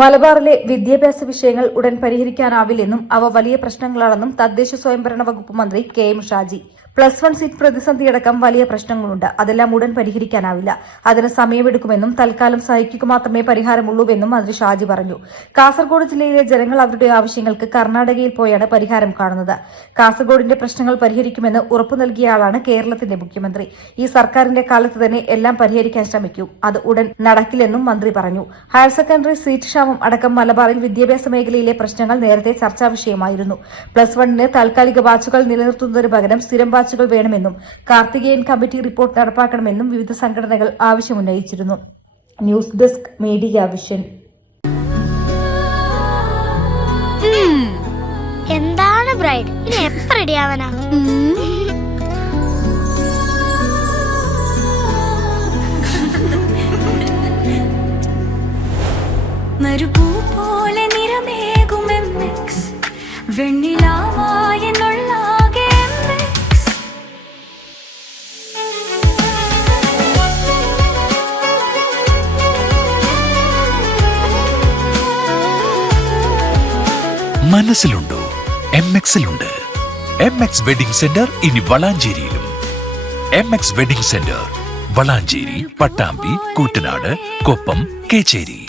മലബാറിലെ വിദ്യാഭ്യാസ വിഷയങ്ങൾ ഉടൻ പരിഹരിക്കാനാവില്ലെന്നും അവ വലിയ പ്രശ്നങ്ങളാണെന്നും തദ്ദേശ സ്വയംഭരണ വകുപ്പ് മന്ത്രി കെ.എം. ഷാജി. +1 സീറ്റ് പ്രതിസന്ധിയടക്കം വലിയ പ്രശ്നങ്ങളുണ്ട്. അതെല്ലാം ഉടൻ പരിഹരിക്കാനാവില്ല. അതിന് സമയമെടുക്കുമെന്നും തൽക്കാലം സഹിക്കുക മാത്രമേ പരിഹാരമുള്ളൂവെന്നും മന്ത്രി ഷാജി പറഞ്ഞു. കാസർഗോഡ് ജില്ലയിലെ ജനങ്ങൾ അവരുടെ ആവശ്യങ്ങൾക്ക് കർണാടകയിൽ പോയാണ് പരിഹാരം കാണുന്നത്. കാസർഗോഡിന്റെ പ്രശ്നങ്ങൾ പരിഹരിക്കുമെന്ന് ഉറപ്പു നൽകിയയാളാണ് കേരളത്തിന്റെ മുഖ്യമന്ത്രി. ഈ സർക്കാരിന്റെ കാലത്ത് തന്നെ എല്ലാം പരിഹരിക്കാൻ ശ്രമിക്കും. അത് ഉടൻ നടക്കില്ലെന്നും മന്ത്രി പറഞ്ഞു. ഹയർ സെക്കൻഡറി സീറ്റ് ക്ഷാമം അടക്കം മലബാറിൽ വിദ്യാഭ്യാസ മേഖലയിലെ പ്രശ്നങ്ങൾ നേരത്തെ ചർച്ചാ വിഷയമായിരുന്നു. +1ന് താൽക്കാലിക ബാച്ചുകൾ നിലനിർത്തുന്നതിന് പകരം സ്ഥിരം ബാച്ചുകൾ വേണമെന്നും കാർത്തികേയൻ കമ്മിറ്റി റിപ്പോർട്ട് നടപ്പാക്കണമെന്നും വിവിധ സംഘടനകൾ ആവശ്യമുന്നയിച്ചിരുന്നു. News desk media vision. എന്താണ് ബ്രൈഡ്, ഇനി എപ്പോ റെഡിയാവാനാ? മരുഭൂ പോലെ നിറമേകും MX വെണ്ണിലാവായെന്നുള്ളാകെ MX മനസ്സിലുണ്ടോ? MX-ലുണ്ട്. MX വെഡിംഗ് സെന്റർ ഇനി വളാഞ്ചേരിയിലും. MX wedding centre Valanchery, Pattambi, Koottanad, Koppam, Kecheri.